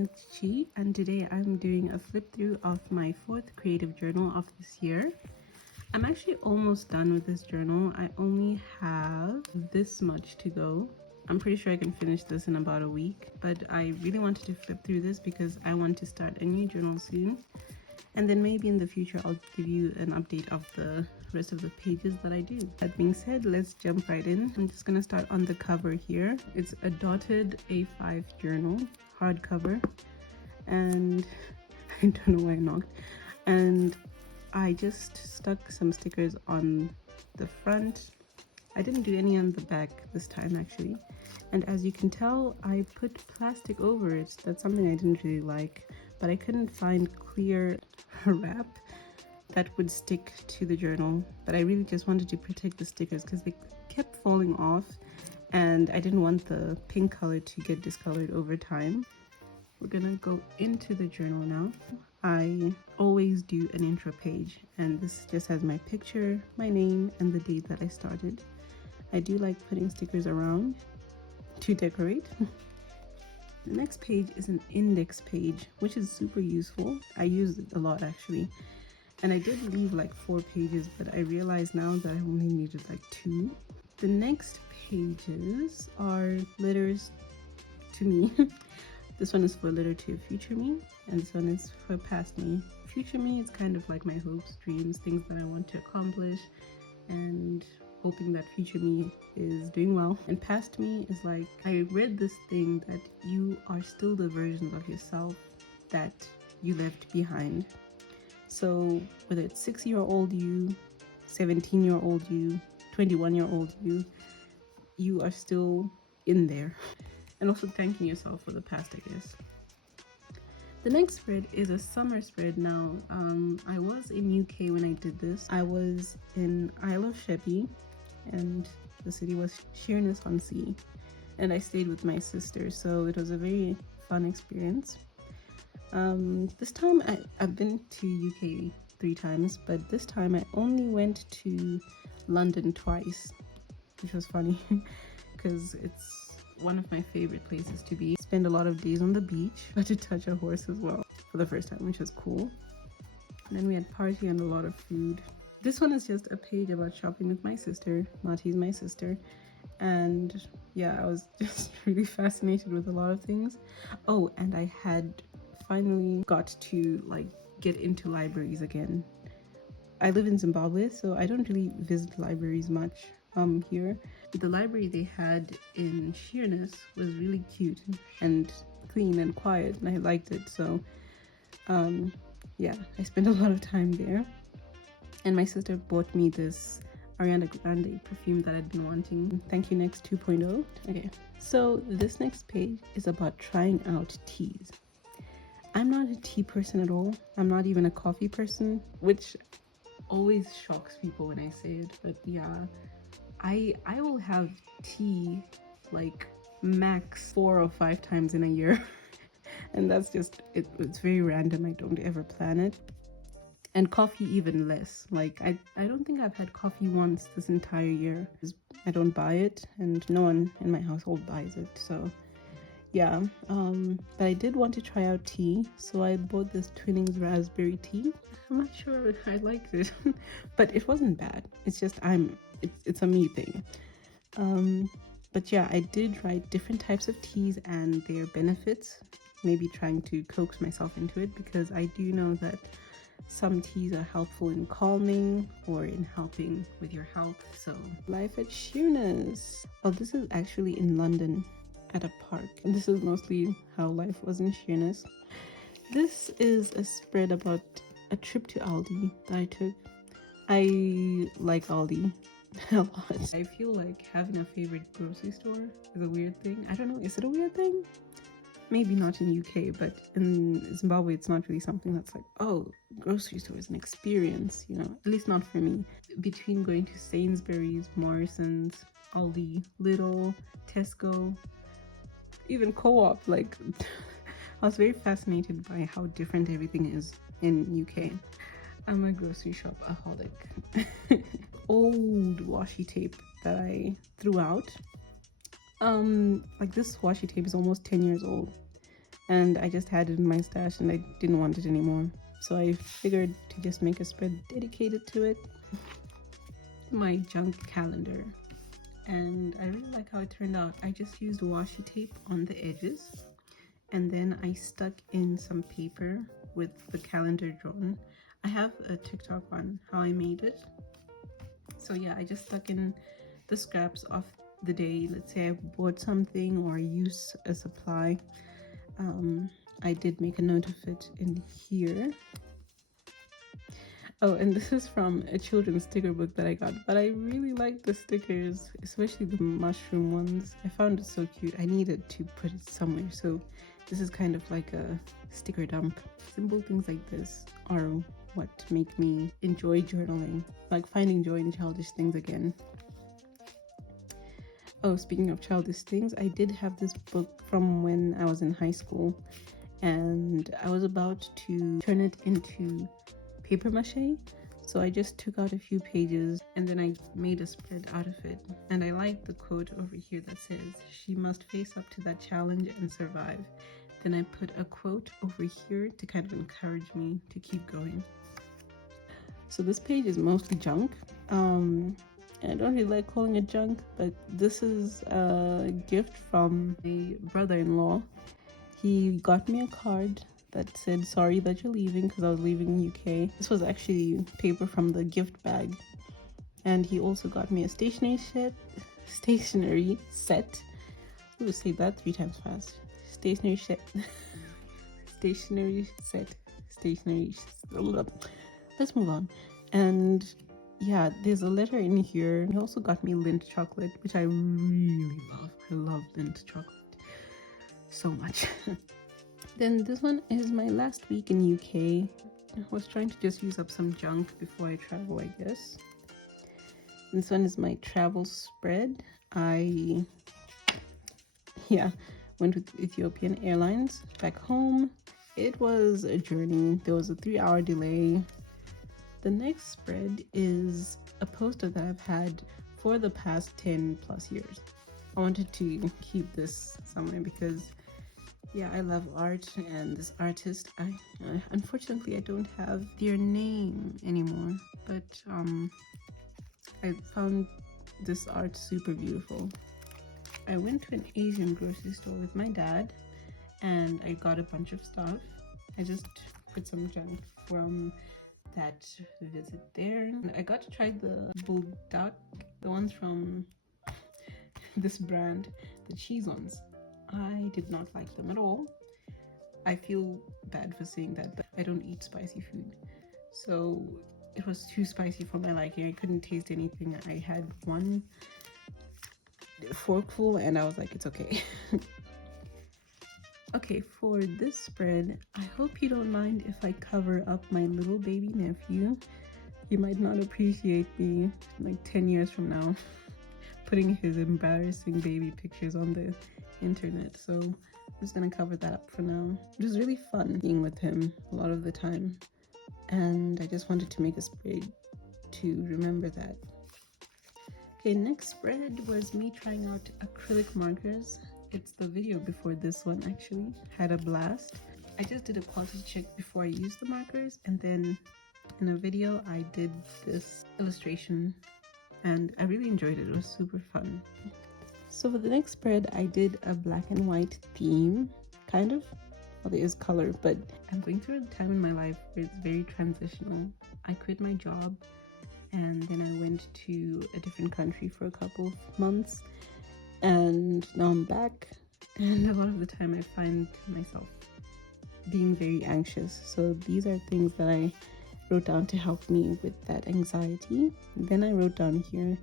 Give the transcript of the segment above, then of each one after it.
everyone, it's Chi, and today I'm doing a flip through of my fourth creative journal of this year. I'm actually almost done with this journal. I only have this much to go. I'm pretty sure I can finish this in about a week, but I really wanted to flip through this because I want to start a new journal soon. And then maybe in the future I'll give you an update of the rest of the pages that I do. That being said, let's jump right in. I'm just gonna start on the cover here. It's a dotted A5 journal, hardcover, and I don't know why I knocked. And I just stuck some stickers on the front. I didn't do any on the back this time actually. And as you can tell, I put plastic over it. That's something I didn't really like, but I couldn't find clear wrap that would stick to the journal. But I really just wanted to protect the stickers because they kept falling off and I didn't want the pink color to get discolored over time. We're gonna go into the journal now. I always do an intro page, and this just has my picture, my name, and the date that I started. I do like putting stickers around to decorate. The next page is an index page, which is super useful. I use it a lot actually. And I did leave like 4 pages, but I realized now that I only needed like 2. The next pages are letters to me. This one is for letter to future me, and this one is for past me. Future me is kind of like my hopes, dreams, things that I want to accomplish, and hoping that future me is doing well. And past me is like, I read this thing that you are still the versions of yourself that you left behind. So whether it's 6-year-old you, 17-year-old you, 21-year-old you, you are still in there. And also thanking yourself for the past, I guess. The next spread is a summer spread. Now, I was in UK when I did this. I was in Isle of Sheppey, and the city was Sheerness-on-Sea, and I stayed with my sister, so it was a very fun experience. This time I've been to UK 3 times, but this time I only went to London twice, which was funny because it's one of my favorite places to be. Spend a lot of days on the beach. Got to touch a horse as well for the first time, which was cool. And then we had party and a lot of food. This one is just a page about shopping with my sister. Nati's my sister. And yeah, I was just really fascinated with a lot of things. Oh, and I had finally got to like get into libraries again. I live in Zimbabwe, so I don't really visit libraries much here. The library they had in Sheerness was really cute and clean and quiet, and I liked it. So yeah, I spent a lot of time there. And my sister bought me this Ariana Grande perfume that I'd been wanting. Thank you Next 2.0. Okay, so this next page is about trying out teas. I'm not a tea person at all. I'm not even a coffee person, which always shocks people when I say it, but yeah, I will have tea like max 4 or 5 times in a year. And that's just it's very random. I don't ever plan it. And coffee even less. Like I don't think I've had coffee once this entire year. I don't buy it, and no one in my household buys it, so yeah. But I did want to try out tea, so I bought this Twinings raspberry tea. I'm not sure if I liked it, but it wasn't bad. It's just it's a me thing. But yeah, I did write different types of teas and their benefits, maybe trying to coax myself into it, because I do know that some teas are helpful in calming or in helping with your health. So life at Sheerness. Oh, this is actually in London at a park, and this is mostly how life was in Sheerness. This is a spread about a trip to Aldi that I took. I like Aldi a lot. I feel like having a favorite grocery store is a weird thing. I don't know, is it a weird thing? Maybe not in UK, but in Zimbabwe it's not really something that's like, oh, grocery store is an experience, you know, at least not for me. Between going to Sainsbury's, Morrison's, Aldi, Lidl, Tesco, even Co-op, like I was very fascinated by how different everything is in UK. I'm a grocery shop-aholic. Old washi tape that I threw out. Like this washi tape is almost 10 years old, and I just had it in my stash and I didn't want it anymore. So I figured to just make a spread dedicated to it. My junk calendar. And I really like how it turned out. I just used washi tape on the edges, and then I stuck in some paper with the calendar drawn. I have a TikTok on how I made it. So yeah, I just stuck in the scraps of the day. Let's say I bought something or I used a supply. I did make a note of it in here. Oh, and this is from a children's sticker book that I got, but I really like the stickers, especially the mushroom ones. I found it so cute. I needed to put it somewhere, so this is kind of like a sticker dump. Simple things like this are what make me enjoy journaling, like finding joy in childish things again. Oh, speaking of childish things, I did have this book from when I was in high school, and I was about to turn it into paper mache, so I just took out a few pages and then I made a spread out of it. And I like the quote over here that says, "She must face up to that challenge and survive." Then I put a quote over here to kind of encourage me to keep going. So this page is mostly junk. I don't really like calling it junk, but this is a gift from my brother-in-law. He got me a card that said sorry that you're leaving, because I was leaving UK. This was actually paper from the gift bag. And he also got me a stationery set. Ooh, say that 3 times fast. Stationery set. Stationery set. Stationery. Let's move on. And yeah, there's a letter in here. He also got me Lindt chocolate, which I really love. I love Lindt chocolate so much. Then this one is my last week in UK. I was trying to just use up some junk before I travel, I guess. This one is my travel spread. I went with Ethiopian Airlines back home. It was a journey. There was a 3-hour delay. The next spread is a poster that I've had for the past 10 plus years. I wanted to keep this somewhere because yeah, I love art, and this artist, unfortunately I don't have their name anymore, but I found this art super beautiful. I went to an Asian grocery store with my dad and I got a bunch of stuff. I just put some junk from that visit there. And I got to try the buldak, the ones from this brand, the cheese ones. I did not like them at all. I feel bad for saying that, but I don't eat spicy food. So it was too spicy for my liking. I couldn't taste anything. I had one forkful and I was like, it's okay. Okay, for this spread, I hope you don't mind if I cover up my little baby nephew. He might not appreciate me like 10 years from now putting his embarrassing baby pictures on the internet, so I'm just gonna cover that up for now. It was really fun being with him a lot of the time, and I just wanted to make a spread to remember that. Okay, next spread was me trying out acrylic markers. It's the video before this one, actually. Had a blast. I just did a quality check before I used the markers, and then in a video I did this illustration and I really enjoyed it. It was super fun. So for the next spread, I did a black and white theme, kind of. Well, there is color, but I'm going through a time in my life where it's very transitional. I quit my job and then I went to a different country for a couple of months, and now I'm back, and a lot of the time I find myself being very anxious. So these are things that I wrote down to help me with that anxiety. Then I wrote down here,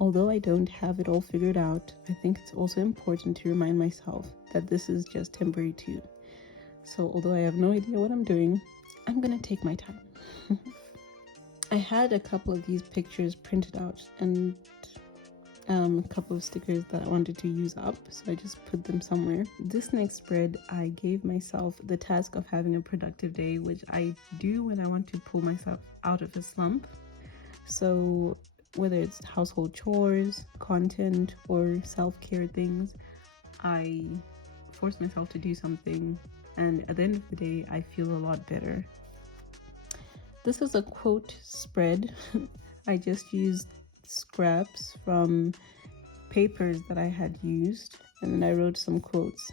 although I don't have it all figured out, I think it's also important to remind myself that this is just temporary too. So although I have no idea what I'm doing, I'm gonna take my time. I had a couple of these pictures printed out and a couple of stickers that I wanted to use up, so I just put them somewhere. This next spread, I gave myself the task of having a productive day, which I do when I want to pull myself out of a slump. So whether it's household chores, content, or self-care things, I force myself to do something and at the end of the day I feel a lot better. This is a quote spread. I just used scraps from papers that I had used, and then I wrote some quotes.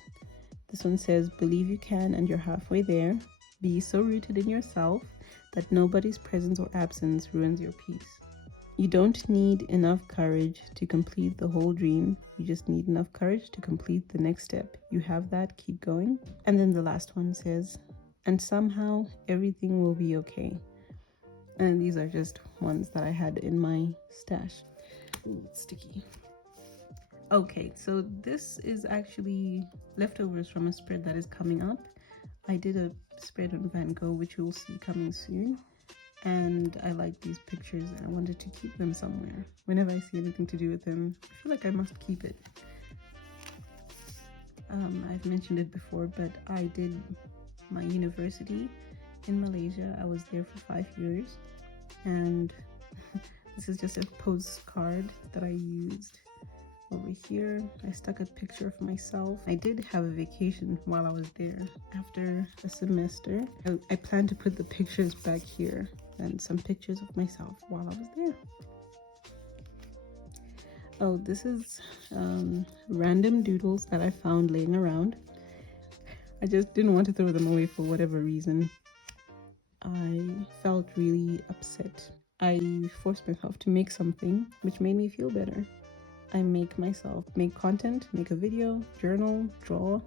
This one says, "Believe you can and you're halfway there. Be so rooted in yourself that nobody's presence or absence ruins your peace. You don't need enough courage to complete the whole dream. You just need enough courage to complete the next step. You have that, keep going." And then the last one says, "And somehow everything will be okay." And these are just ones that I had in my stash. Ooh, it's sticky. Okay, so this is actually leftovers from a spread that is coming up. I did a spread on Van Gogh, which you will see coming soon. And I like these pictures and I wanted to keep them somewhere. Whenever I see anything to do with them, I feel like I must keep it. I've mentioned it before, but I did my university in Malaysia. I was there for 5 years, and this is just a postcard that I used. Over here I stuck a picture of myself. I did have a vacation while I was there. After a semester, I plan to put the pictures back here and some pictures of myself while I was there. Oh, this is random doodles that I found laying around. I just didn't want to throw them away for whatever reason. I felt really upset. I forced myself to make something, which made me feel better. I make content, make a video, journal, draw,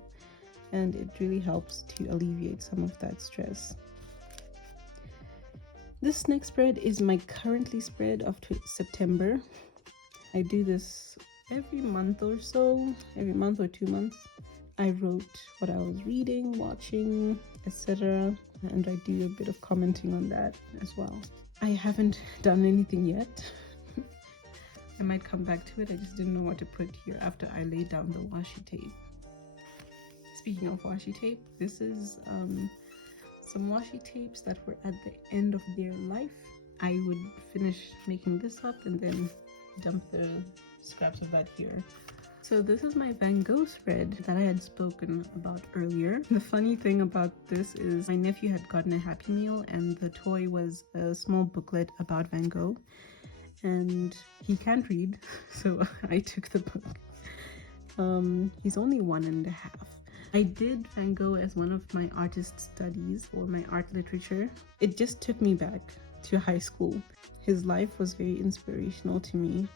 and it really helps to alleviate some of that stress. This next spread is my currently spread of September. I do this every month or so, every month or 2 months. I wrote what I was reading, watching, etc. And I do a bit of commenting on that as well. I haven't done anything yet. I might come back to it. I just didn't know what to put here after I laid down the washi tape. Speaking of washi tape, this is some washi tapes that were at the end of their life. I would finish making this up and then dump the scraps of that here. So this is my Van Gogh spread that I had spoken about earlier. The funny thing about this is my nephew had gotten a Happy Meal and the toy was a small booklet about Van Gogh, and he can't read, so I took the book. He's only 1.5. I did Van Gogh as one of my artist studies or my art literature. It just took me back to high school. His life was very inspirational to me,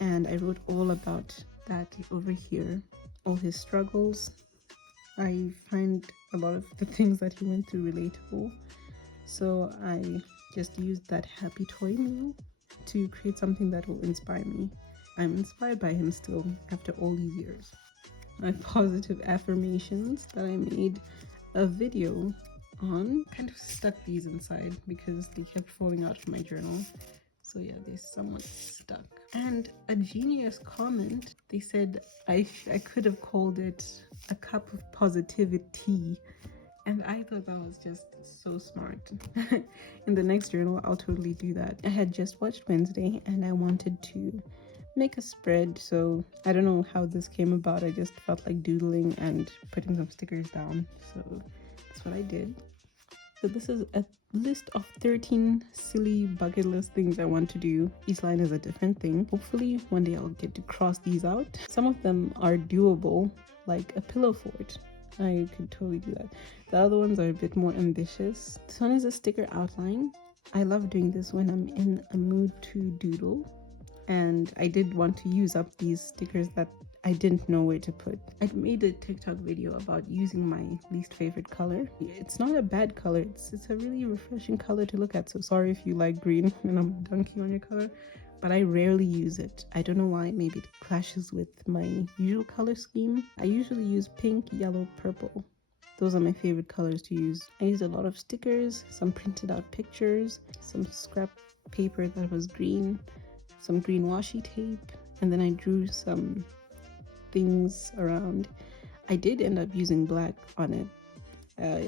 and I wrote all about that over here. All his struggles. I find a lot of the things that he went through relatable, so I just used that Happy Toy Meal to create something that will inspire me. I'm inspired by him still after all these years. My positive affirmations that I made a video on. Kind of stuck these inside because they kept falling out of my journal. So yeah, they're somewhat stuck. And a genius comment, they said I could have called it a cup of positivity. And I thought that was just so smart. In the next journal, I'll totally do that. I had just watched Wednesday and I wanted to make a spread, so I don't know how this came about. I just felt like doodling and putting some stickers down, so that's what I did. So this is a list of 13 silly bucket list things I want to do. Each line is a different thing. Hopefully one day I'll get to cross these out. Some of them are doable, like a pillow fort. I could totally do that. The other ones are a bit more ambitious. This one is a sticker outline. I love doing this when I'm in a mood to doodle. And I did want to use up these stickers that I didn't know where to put. I made a TikTok video about using my least favorite color. It's not a bad color, it's a really refreshing color to look at. So sorry if you like green and I'm dunking on your color, but I rarely use it. I don't know why, maybe it clashes with my usual color scheme. I usually use pink, yellow, purple. Those are my favorite colors to use. I used a lot of stickers, some printed out pictures, some scrap paper that was green, some green washi tape, and then I drew some things around. I did end up using black on it.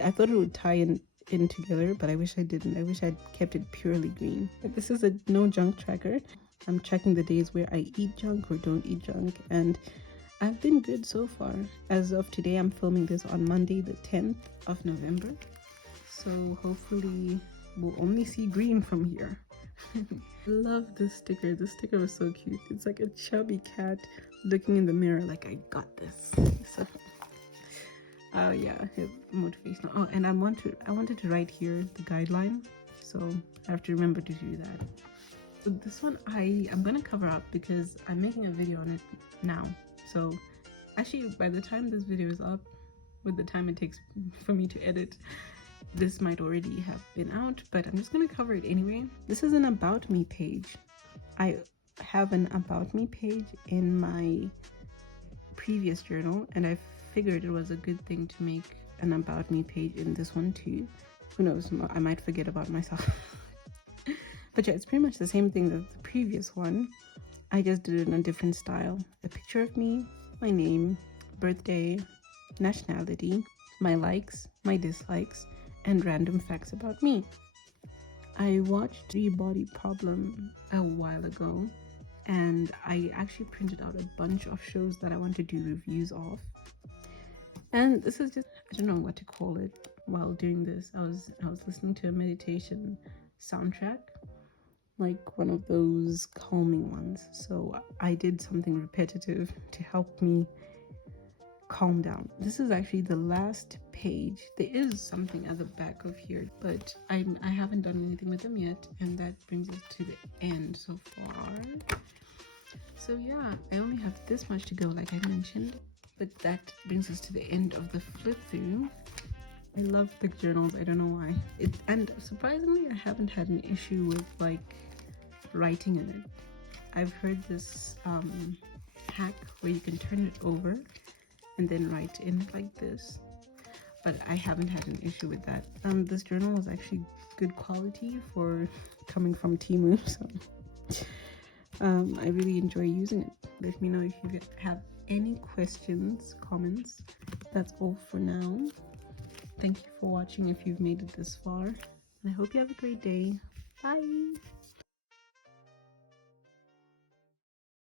I thought it would tie in together, but I wish I didn't. I wish I'd kept it purely green. But this is a no junk tracker. I'm tracking the days where I eat junk or don't eat junk, and I've been good so far. As of today, I'm filming this on Monday, the 10th of November. So hopefully we'll only see green from here. I love this sticker. This sticker was so cute. It's like a chubby cat looking in the mirror like, I got this. So, oh yeah, his motivational. Oh, and I wanted to write here the guideline. So I have to remember to do that. So this one I'm gonna cover up because I'm making a video on it now. So actually, by the time this video is up, with the time it takes for me to edit, this might already have been out, but I'm just gonna cover it anyway. This is an about me page. I have an about me page in my previous journal, and I figured it was a good thing to make an about me page in this one too. Who knows, I might forget about myself. But yeah, it's pretty much the same thing as the previous one. I just did it in a different style. A picture of me, my name, birthday, nationality, my likes, my dislikes, and random facts about me. I watched The Body Problem a while ago, and I actually printed out a bunch of shows that I want to do reviews of. And this is just, I don't know what to call it. While doing this, I was listening to a meditation soundtrack, like one of those calming ones. So I did something repetitive to help me calm down. This is actually the last page. There is something at the back of here, but I haven't done anything with them yet, and that brings us to the end so far. So yeah, I only have this much to go, like I mentioned, but that brings us to the end of the flip through. I love thick journals. I don't know why. And surprisingly, I haven't had an issue with like writing in it. I've heard this hack where you can turn it over and then write in it like this, but I haven't had an issue with that. This journal is actually good quality for coming from Temu, so I really enjoy using it. Let me know if you have any questions, comments. That's all for now. Thank you for watching if you've made it this far, and I hope you have a great day. Bye.